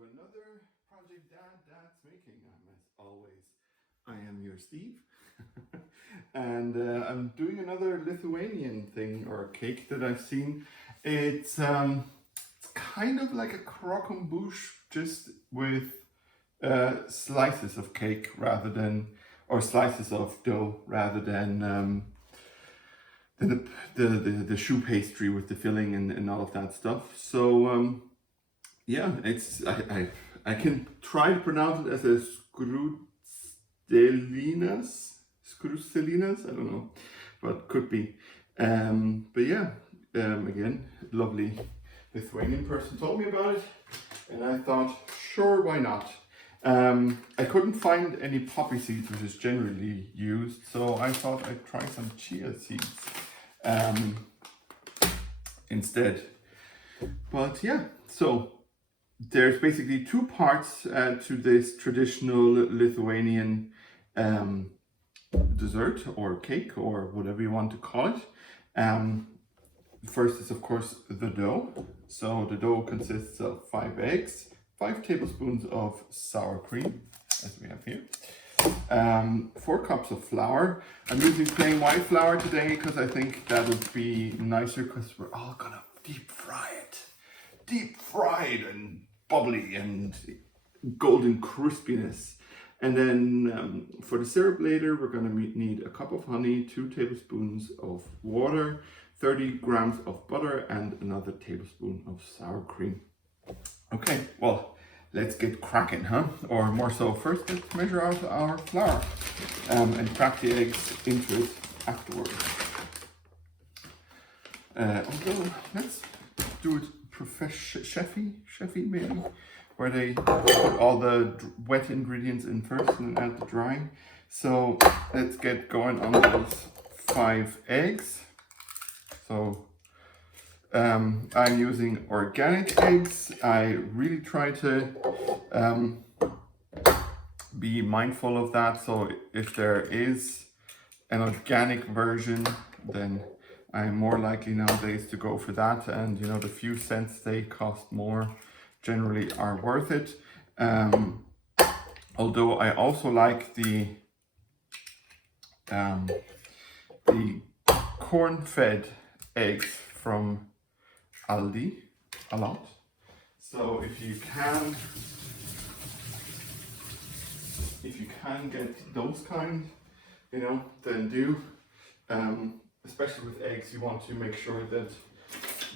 another project Dad's making. As always, I am your Steve. And I'm doing another Lithuanian thing or cake that I've seen. It's kind of like a croquembouche, just with slices of cake rather than, or slices of dough rather than the choux pastry with the filling and all of that stuff. So yeah, it's I can try to pronounce it as a Skruzdelynas, I don't know, but could be. But yeah, again, lovely Lithuanian person told me about it, and I thought, sure, why not? I couldn't find any poppy seeds, which is generally used, so I thought I'd try some chia seeds instead. But yeah, so there's basically two parts to this traditional Lithuanian dessert or cake or whatever you want to call it. First is of course the dough. So the dough consists of 5 eggs, 5 tablespoons of sour cream, as we have here, 4 cups of flour. I'm using plain white flour today because I think that would be nicer, because we're all gonna deep fry it. Deep fried and bubbly and golden crispiness. And then for the syrup later, we're going to need a cup of honey, 2 tablespoons of water, 30 grams of butter, and another tablespoon of sour cream. Okay, well, let's get cracking, huh? Or more so, first let's measure out our flour and crack the eggs into it afterwards. Although, let's do it chefy maybe, where they put all the wet ingredients in first and then add the dry. So let's get going on those 5 eggs. So I'm using organic eggs. I really try to be mindful of that. So if there is an organic version, then I'm more likely nowadays to go for that, and you know, the few cents they cost more generally are worth it. Although I also like the corn-fed eggs from D.A.D a lot. So if you can get those kind, you know, then do. Especially with eggs, you want to make sure that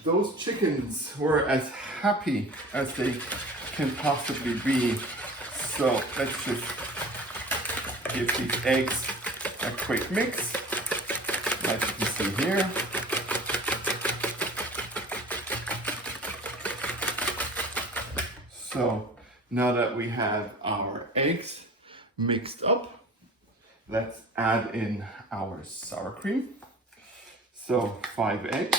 those chickens were as happy as they can possibly be. So let's just give these eggs a quick mix, like you can see here. So now that we have our eggs mixed up, let's add in our sour cream. So 5 eggs,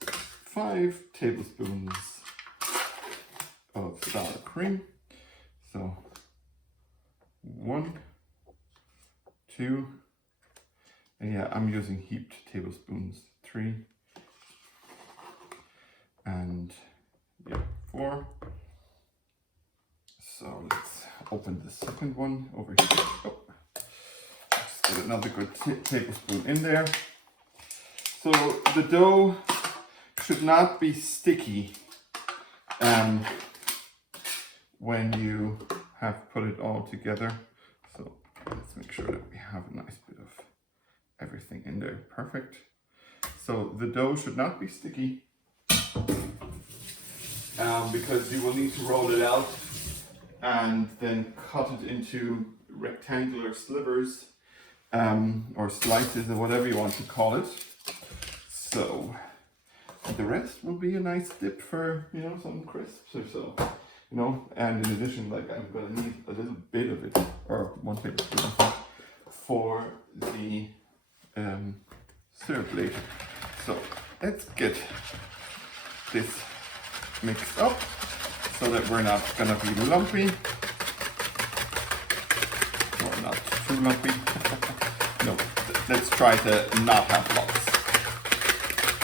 5 tablespoons of sour cream. So 1, 2, and yeah, I'm using heaped tablespoons, 3, and yeah, 4. So let's open the second one over here. Oh, just get another good tablespoon in there. So the dough should not be sticky when you have put it all together. So let's make sure that we have a nice bit of everything in there. Perfect. So the dough should not be sticky because you will need to roll it out and then cut it into rectangular slivers or slices or whatever you want to call it. So the rest will be a nice dip for, you know, some crisps or so, you know. And in addition, like, I'm gonna need a little bit of it, or 1 tablespoon I think, for the syrup later. So let's get this mixed up so that we're not gonna be lumpy, or not too lumpy. No, let's try to not have lumps.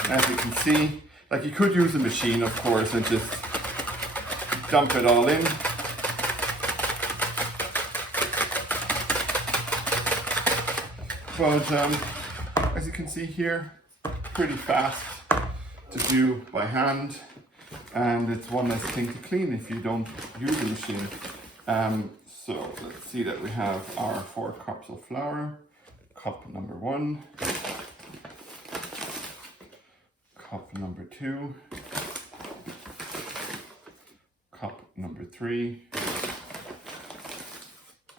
As you can see, like, you could use a machine, of course, and just dump it all in. but as you can see here, pretty fast to do by hand, and it's one less thing to clean if you don't use the machine. So let's see that we have our 4 cups of flour. Cup number 1, cup number 2, cup number 3,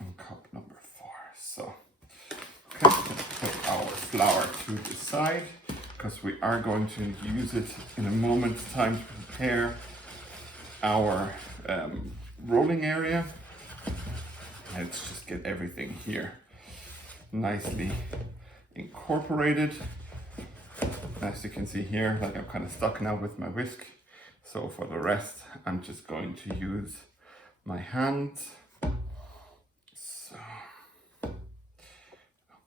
and cup number 4. So, okay, let's put our flour to the side because we are going to use it in a moment's time to prepare our rolling area. Let's just get everything here nicely incorporated. As you can see here, like I'm kind of stuck now with my whisk. So for the rest, I'm just going to use my hands. So,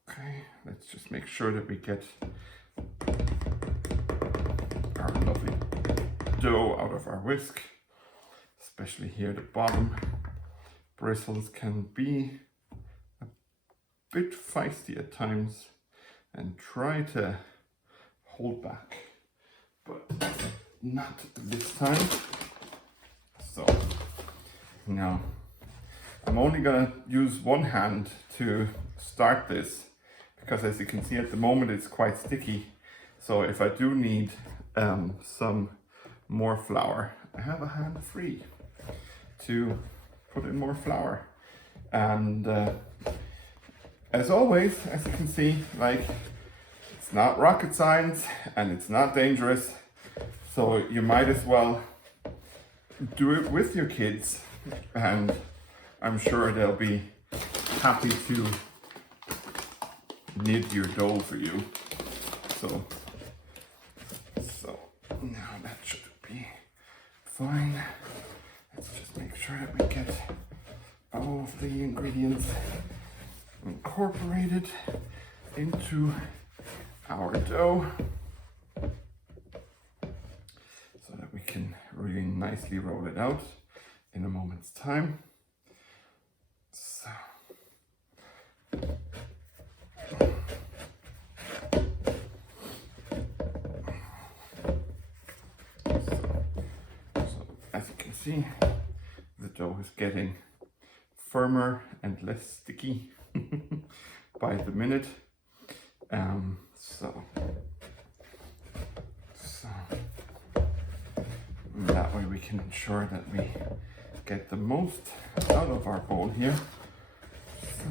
okay, let's just make sure that we get our lovely dough out of our whisk, especially here the bottom bristles can be a bit feisty at times and try to hold back, but not this time. So now I'm only gonna use one hand to start this because as you can see at the moment it's quite sticky. So if I do need some more flour, I have a hand free to put in more flour. And as always, as you can see, like, it's not rocket science and it's not dangerous, so you might as well do it with your kids, and I'm sure they'll be happy to knead your dough for you. So now that should be fine. Let's just make sure that we get all of the ingredients incorporated into our dough so that we can really nicely roll it out in a moment's time. So, as you can see, the dough is getting firmer and less sticky by the minute. So that way we can ensure that we get the most out of our bowl here. So,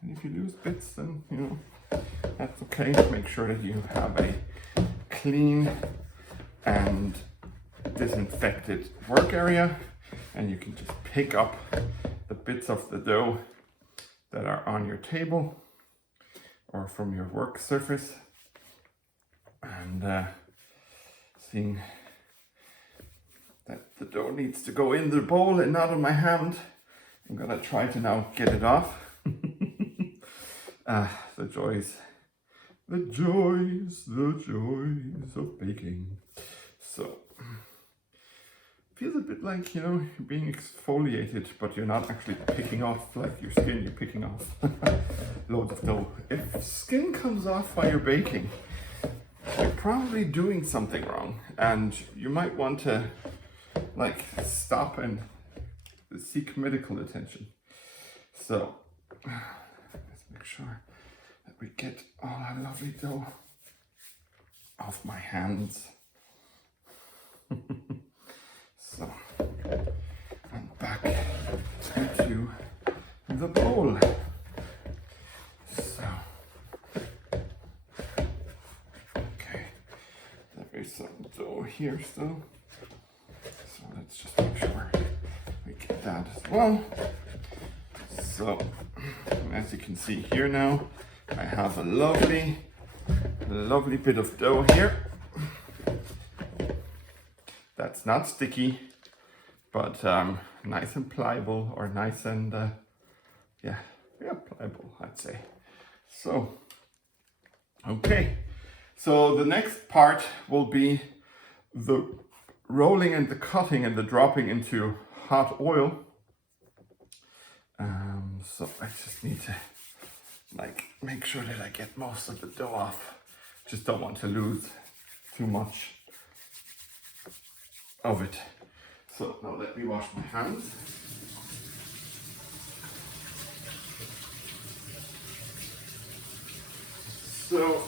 and if you lose bits, then you know that's okay. Make sure that you have a clean and disinfected work area, and you can just pick up the bits of the dough that are on your table or from your work surface. And seeing that the dough needs to go in the bowl and not on my hand, I'm gonna try to now get it off. The joys of baking. So, feels a bit like, you know, you're being exfoliated, but you're not actually picking off like your skin, you're picking off loads of dough. If skin comes off while you're baking, you're probably doing something wrong, and you might want to like stop and seek medical attention. So let's make sure that we get all our lovely dough off my hands. So, and back into the bowl. So, okay, there is some dough here still. So let's just make sure we get that as well. So, as you can see here now, I have a lovely bit of dough here. That's not sticky, but nice and pliable, or nice and yeah, pliable, I'd say. So, okay, so the next part will be the rolling and the cutting and the dropping into hot oil. So I just need to like make sure that I get most of the dough off. Just don't want to lose too much of it. So now let me wash my hands. So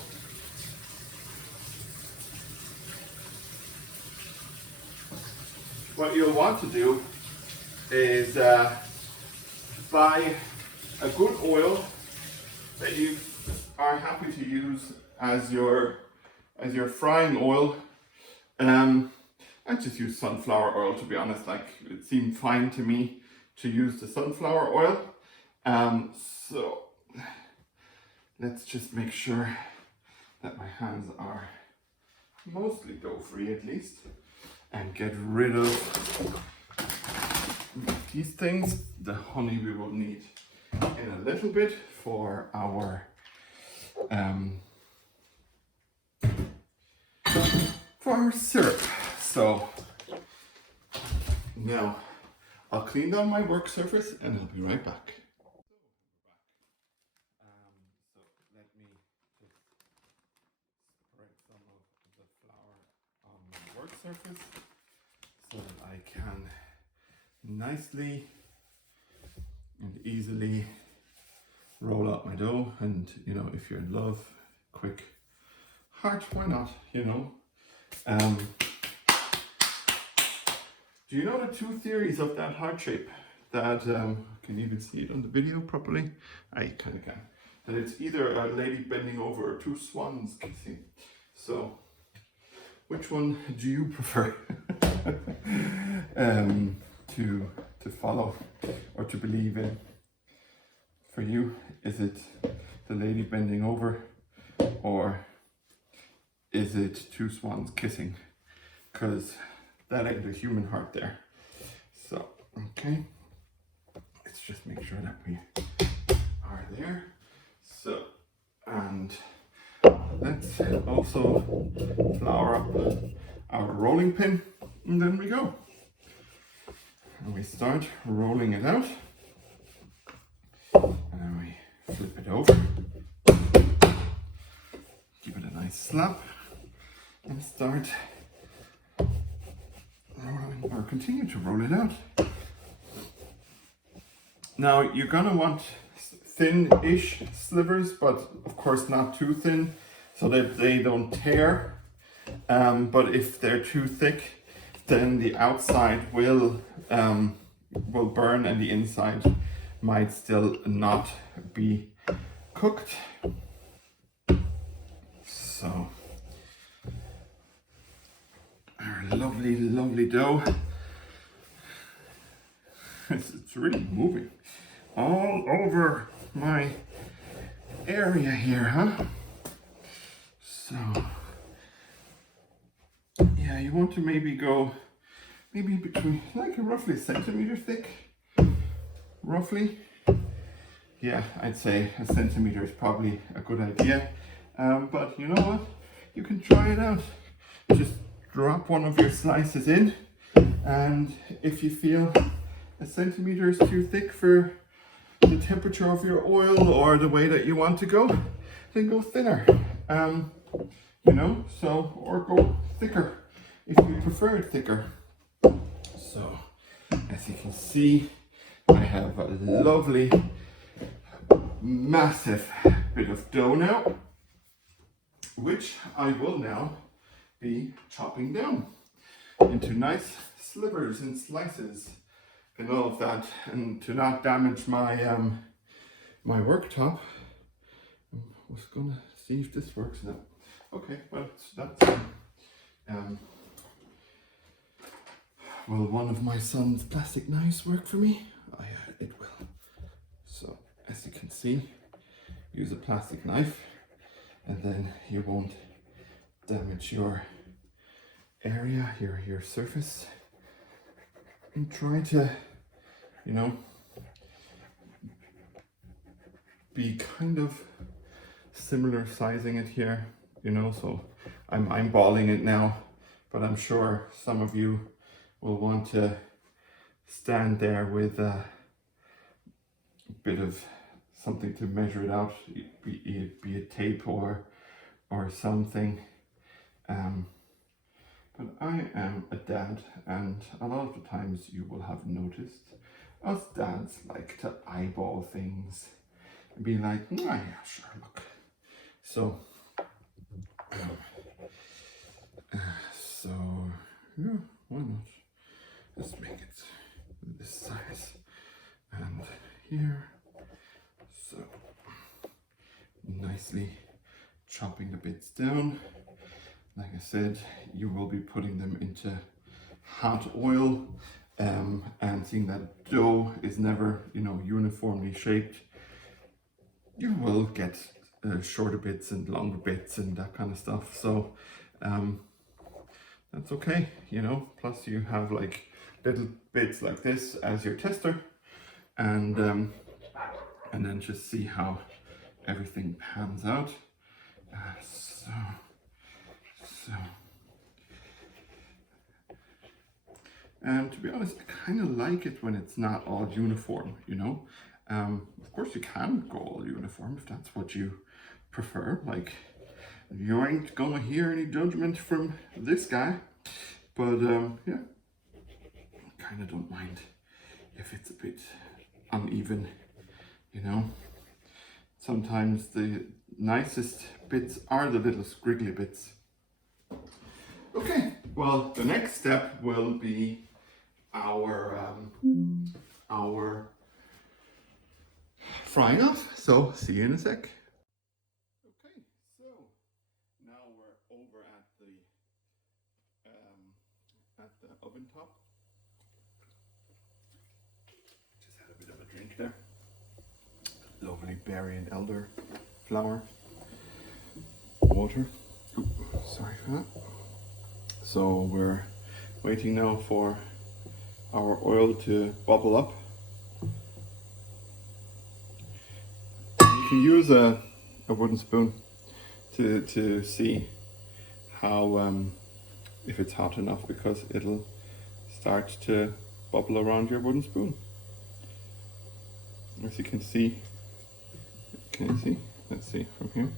what you'll want to do is buy a good oil that you are happy to use as your frying oil. I just use sunflower oil, to be honest. Like, it seemed fine to me to use the sunflower oil. So let's just make sure that my hands are mostly dough free at least, and get rid of these things. The honey we will need in a little bit for our syrup. So now I'll clean down my work surface and I'll be right back. So let me just spread some of the flour on my work surface so that I can nicely and easily roll out my dough. And you know, if you love quick heart, why not, you know? Do you know the two theories of that heart shape? That can you even see it on the video properly? I kind of can. That it's either a lady bending over or two swans kissing. So which one do you prefer to follow or to believe in? For you, is it the lady bending over, or is it two swans kissing? Because that ain't the human heart there. So, okay, let's just make sure that we are there. So, and let's also flour up our rolling pin, and then we go. And we start rolling it out, and then we flip it over, give it a nice slap, and start rolling, or continue to roll it out. Now you're gonna want thin-ish slivers, but of course not too thin, so that they don't tear. But if they're too thick, then the outside will burn and the inside might still not be cooked. So our lovely, lovely dough. It's really moving all over my area here, huh? So yeah, you want to maybe go between like roughly a centimeter thick, roughly. Yeah, I'd say a centimeter is probably a good idea. But you know what? You can try it out. Just drop one of your slices in, and if you feel a centimeter is too thick for the temperature of your oil or the way that you want to go, then go thinner. You know, so, or go thicker if you prefer it thicker. So, as you can see, I have a lovely, massive bit of dough now, which I will now be chopping down into nice slivers and slices and all of that. And to not damage my my worktop, I was gonna see if this works now. Okay, well, that's will one of my son's plastic knives work for me? It will. So as you can see, use a plastic knife, and then you won't damage your area, your surface. And try to, you know, be kind of similar sizing it here, you know. So I'm eyeballing it now, but I'm sure some of you will want to stand there with a bit of something to measure it out, be it tape or something. But I am a dad, and a lot of the times you will have noticed us dads like to eyeball things and be like, oh, yeah, sure, look. So, yeah, why not? Let's make it this size and here. So, nicely chopping the bits down. Like I said, you will be putting them into hot oil, and seeing that dough is never, uniformly shaped. You will get shorter bits and longer bits and that kind of stuff. So that's okay, Plus you have like little bits like this as your tester, and then just see how everything pans out. And to be honest, I kind of like it when it's not all uniform, Of course you can go all uniform if that's what you prefer. Like, you ain't gonna hear any judgment from this guy. But yeah, I kind of don't mind if it's a bit uneven, Sometimes the nicest bits are the little squiggly bits. Okay, well, the next step will be our frying off. So see you in a sec. Okay, so now we're over at the oven top. Just had a bit of a drink there. Lovely berry and elder flower, water. Ooh, sorry for that. So we're waiting now for our oil to bubble up. You can use a wooden spoon to see how if it's hot enough, because it'll start to bubble around your wooden spoon. As you can see, let's see from here.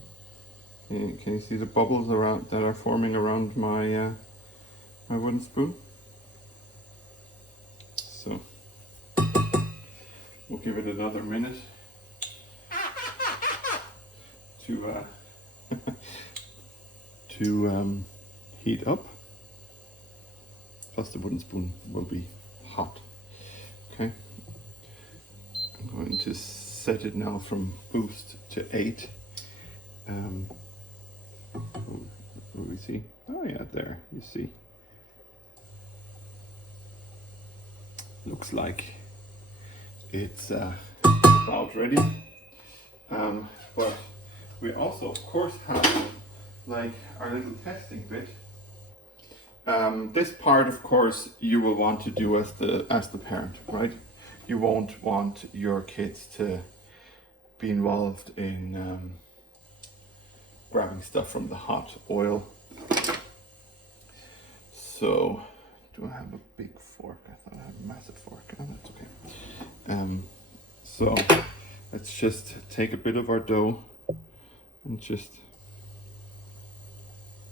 Can you see the bubbles around that are forming around my my wooden spoon? So we'll give it another minute to heat up. Plus the wooden spoon will be hot. Okay. I'm going to set it now from boost to 8. What do we see? Oh yeah, there, you see. Looks like it's about ready. But we also, of course, have like our little testing bit. This part, of course, you will want to do as the parent, right? You won't want your kids to be involved in grabbing stuff from the hot oil. So, do I have a big fork? I thought I had a massive fork. Oh, that's okay. So, let's just take a bit of our dough and just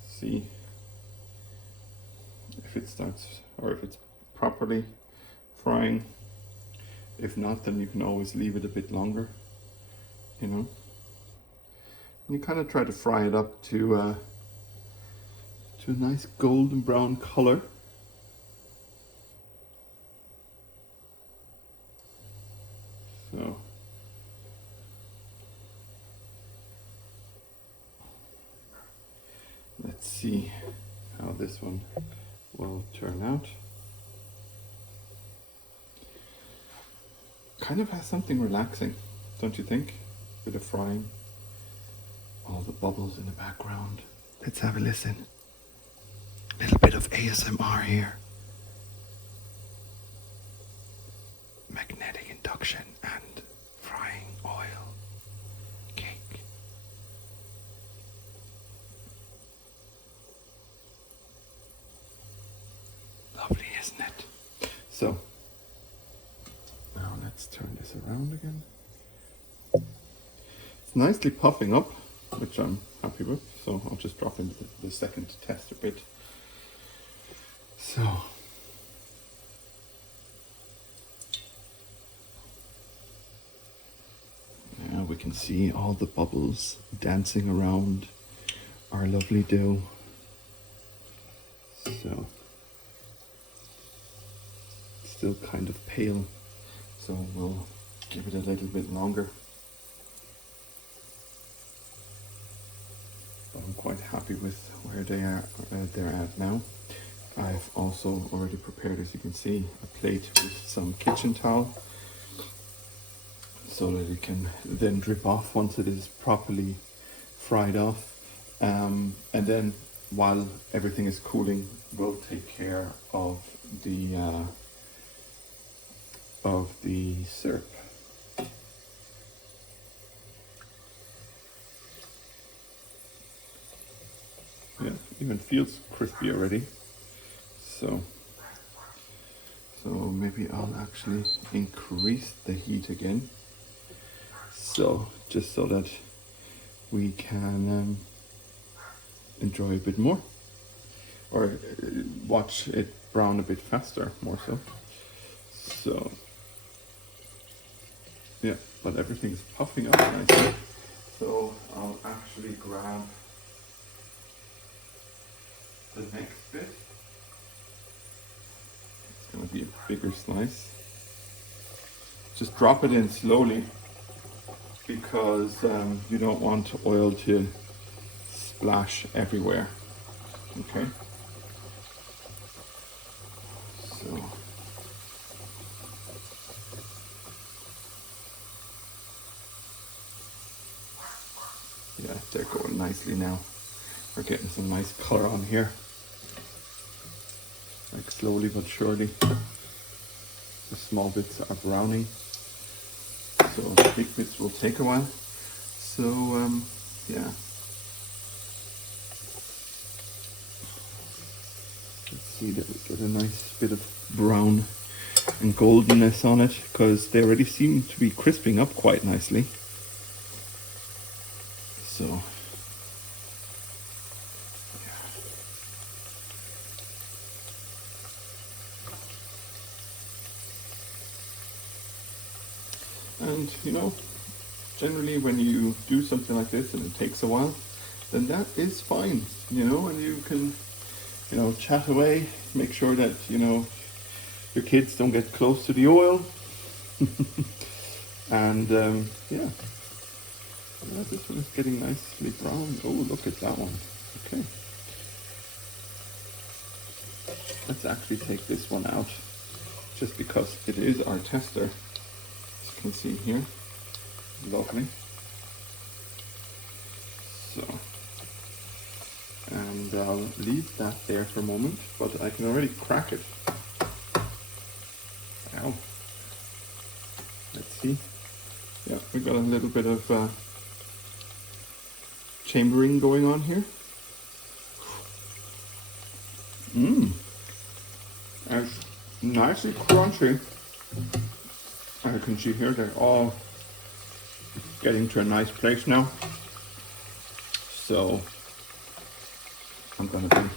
see if it starts, or if it's properly frying. If not, then you can always leave it a bit longer, And you kind of try to fry it up to a nice golden brown color. So let's see how this one will turn out. Kind of has something relaxing, don't you think? With the frying, all the bubbles in the background. Let's have a listen. A little bit of ASMR here. Magnetic induction and frying oil cake. Lovely, isn't it? So, now let's turn this around again. It's nicely puffing up, which I'm happy with. So I'll just drop into the second tester bit. So now we can see all the bubbles dancing around our lovely dough. So still kind of pale, so we'll give it a little bit longer. But I'm quite happy with where they're at now. I've also already prepared, as you can see, a plate with some kitchen towel, so that it can then drip off once it is properly fried off. And then while everything is cooling, we'll take care of the syrup. Yeah, even feels crispy already. So maybe I'll actually increase the heat again. So just so that we can enjoy a bit more, or watch it brown a bit faster, more so. So yeah, but everything is puffing up nicely. So I'll actually grab the next bit. It's going to be a bigger slice. Just drop it in slowly, because you don't want oil to splash everywhere. Okay. So yeah, they're going nicely now. We're getting some nice color on here. Like slowly but surely. The small bits are browning, so the big bits will take a while. So yeah. Let's see that we get a nice bit of brown and goldenness on it, because they already seem to be crisping up quite nicely. So and you know, generally when you do something like this and it takes a while, then that is fine, you know, and you can, you know, chat away, make sure that, you know, your kids don't get close to the oil. And yeah, this one is getting nicely brown. Oh, look at that one. Okay, let's actually take this one out, just because it is our tester. As you can see here, lovely. So, and I'll leave that there for a moment, but I can already crack it. Ow. Let's see. Yeah, we got a little bit of chambering going on here. It's nicely crunchy. As you can see here, they're all getting to a nice place now. So I'm going to be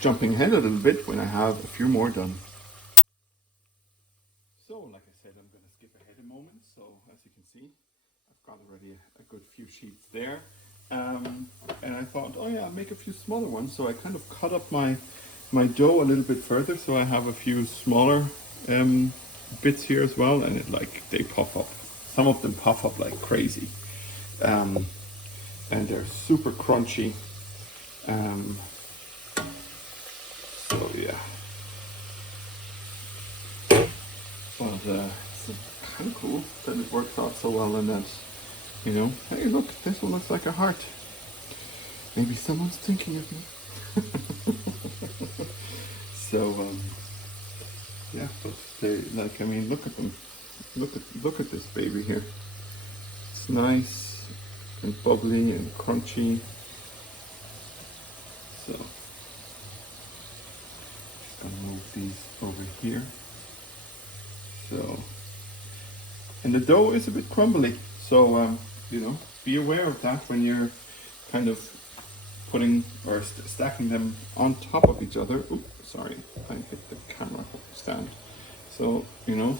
jumping ahead a little bit when I have a few more done. So like I said, I'm going to skip ahead a moment. So as you can see, I've got already a good few sheets there. And I thought, oh yeah, I'll make a few smaller ones. So I kind of cut up my dough a little bit further, so I have a few smaller bits here as well, and they puff up. Some of them puff up like crazy, and they're super crunchy. So yeah, but it's kind of cool that it works out so well, and that, you know, hey look, this one looks like a heart. Maybe someone's thinking of me. So yeah, but they, like, I mean, look at them. Look at this baby here. It's nice and bubbly and crunchy. So just gonna move these over here. So, and the dough is a bit crumbly, so you know, be aware of that when you're kind of putting or stacking them on top of each other. Oops, sorry, I hit the camera stand. So, you know,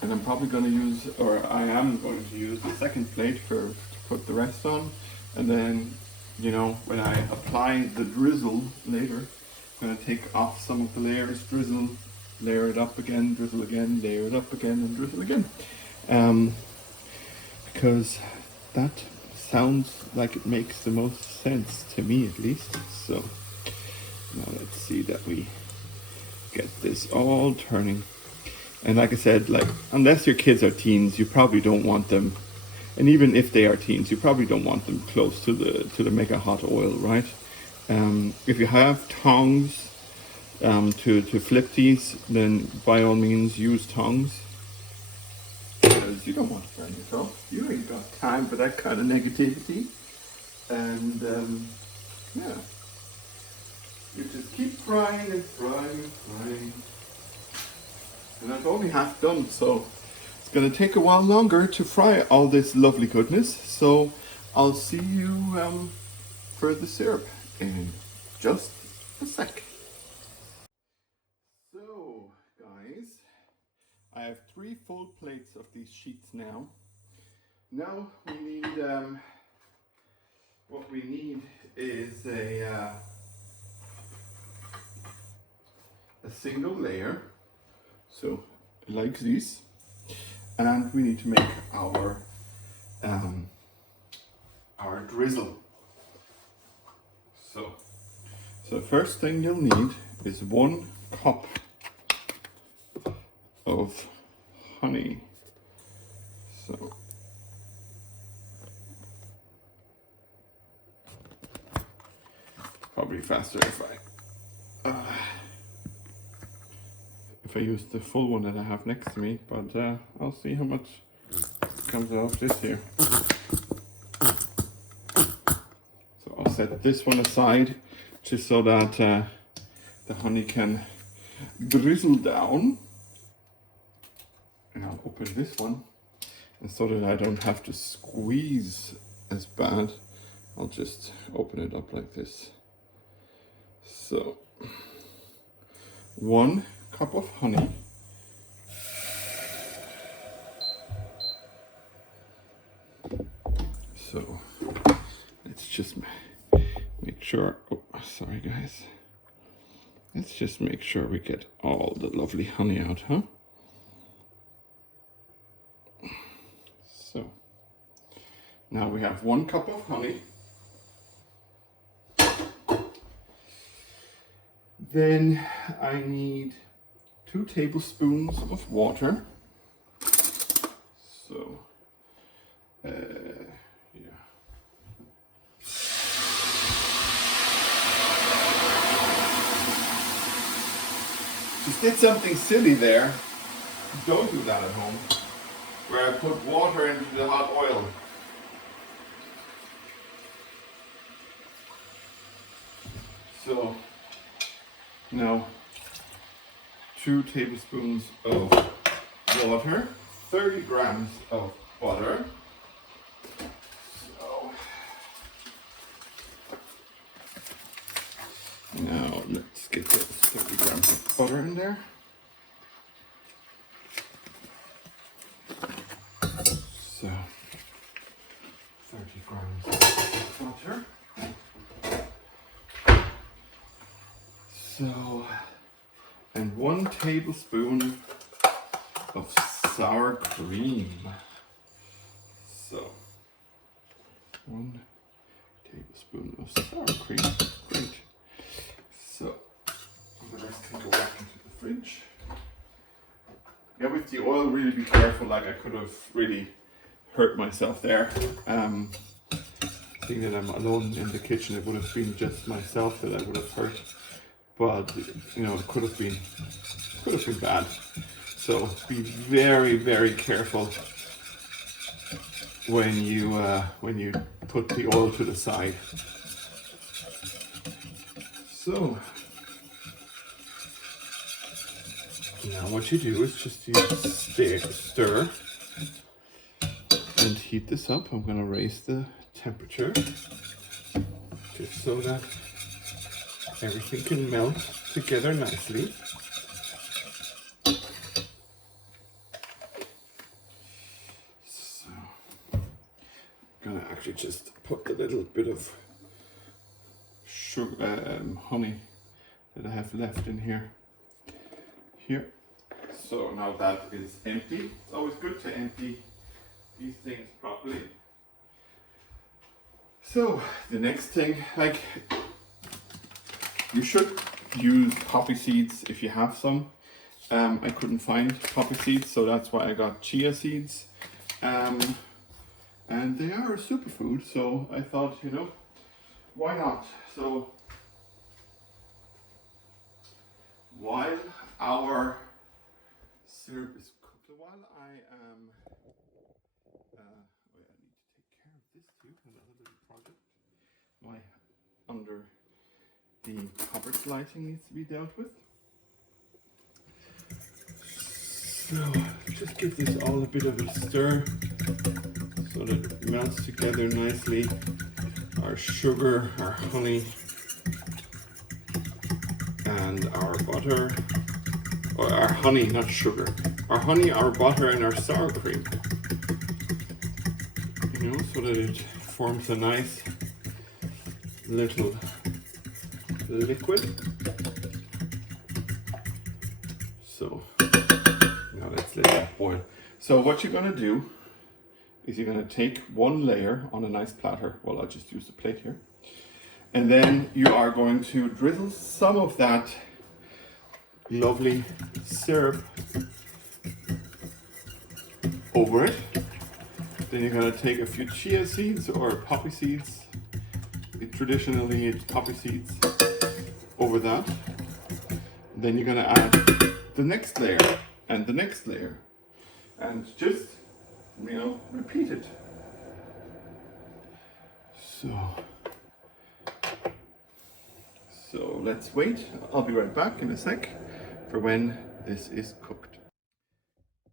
and I'm probably going to use, or I am going to use the second plate to put the rest on. And then, you know, when I apply the drizzle later, I'm going to take off some of the layers, drizzle, layer it up again, drizzle again, layer it up again, and drizzle again. Because that sounds like it makes the most sense to me, at least. So now let's see that we get this all turning. And like I said, like, unless your kids are teens, you probably don't want them, and even if they are teens, you probably don't want them close to the mega hot oil, right? If you have tongs to flip these, then by all means use tongs, because you don't want to burn yourself. You ain't got time for that kind of negativity. And yeah, you just keep frying and frying and frying. And I've only half done, so it's going to take a while longer to fry all this lovely goodness. So I'll see you for the syrup in just a sec. So guys, I have 3 full plates of these sheets now. Now we need, what we need is a single layer. So like this, and we need to make our drizzle. So first thing you'll need is 1 cup of honey. So probably faster if I use the full one that I have next to me, but I'll see how much comes out of this here. So I'll set this one aside just so that the honey can drizzle down. And I'll open this one, and so that I don't have to squeeze as bad, I'll just open it up like this. So 1 cup of honey, so let's just make sure, oh sorry guys, let's just make sure we get all the lovely honey out, huh? So now we have 1 cup of honey. Then I need 2 tablespoons of water. So, yeah. Just did something silly there. Don't do that at home. Where I put water into the hot oil. So, now 2 tablespoons of water, 30 grams of butter. So now let's get those 30 grams of butter in there. So 30 grams of butter. So, and 1 tablespoon of sour cream. So, 1 tablespoon of sour cream. Great. So, the rest can go back into the fridge. Yeah, with the oil, really be careful. Like, I could have really hurt myself there. Seeing that I'm alone in the kitchen, it would have been just myself that I would have hurt. But you know, it could have been bad. So be very, very careful when you put the oil to the side. So now what you do is just stir. and heat this up. I'm going to raise the temperature just so that everything can melt together nicely. So I'm going to actually just put a little bit of sugar, honey that I have left in here. So now that is empty. It's always good to empty these things properly. So the next thing, like, you should use poppy seeds if you have some. I couldn't find poppy seeds, so that's why I got chia seeds. And they are a superfood, so I thought, you know, why not? So while our syrup is cooked, while I am, I need to take care of this too, another little project. My under the cupboard lighting needs to be dealt with. So just give this all a bit of a stir so that it melts together nicely. Our sugar, our honey, and our butter, or our honey, not sugar. Our honey, our butter, and our sour cream. You know, so that it forms a nice little liquid. So now let's let that boil. So what you're gonna do is you're gonna take one layer on a nice platter. Well, I'll just use the plate here. And then you are going to drizzle some of that lovely syrup over it. Then you're gonna take a few chia seeds or poppy seeds. Traditionally it's poppy seeds over that. Then you're gonna add the next layer and the next layer, and just, you know, repeat it. So let's wait. I'll be right back in a sec for when this is cooked.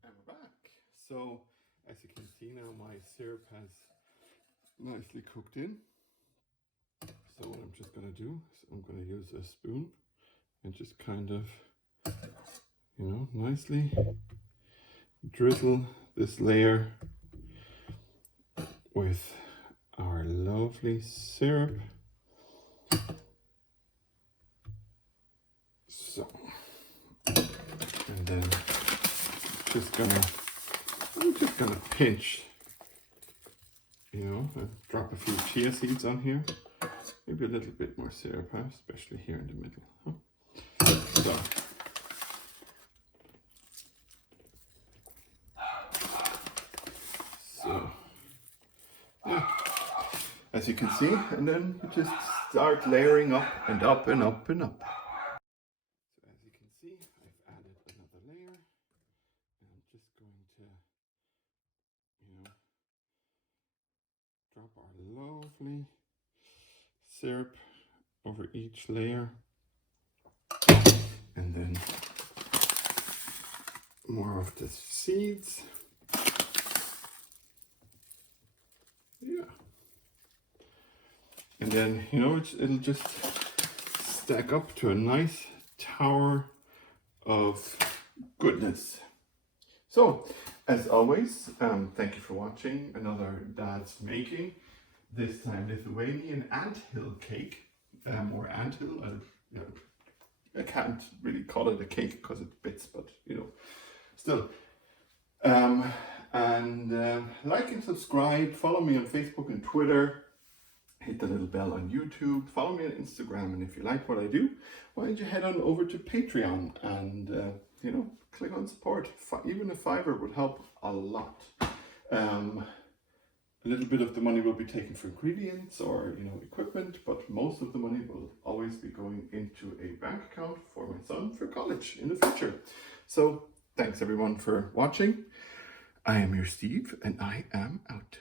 And we're back. So as you can see now, my syrup has nicely cooked in. So what I'm just gonna do is I'm gonna use a spoon and just kind of, you know, nicely drizzle this layer with our lovely syrup. So, and then I'm just gonna pinch, you know, drop a few chia seeds on here. Maybe a little bit more syrup, huh? Especially here in the middle. Huh? So, yeah, as you can see, and then you just start layering up and up and up and up. So as you can see, I've added another layer, and I'm just going to, you know, drop our lovely syrup over each layer, and then more of the seeds. Yeah, and then, you know, it'll just stack up to a nice tower of goodness. So as always, thank you for watching another Dad's Making. This time Lithuanian Anthill Cake, or Anthill. I can't really call it a cake because it bits, but you know, still. Like and subscribe, follow me on Facebook and Twitter, hit the little bell on YouTube, follow me on Instagram, and if you like what I do, why don't you head on over to Patreon and you know, click on support. Even a $5 would help a lot. A little bit of the money will be taken for ingredients or, you know, equipment, but most of the money will always be going into a bank account for my son for college in the future. So thanks everyone for watching. I am your Steve, and I am out.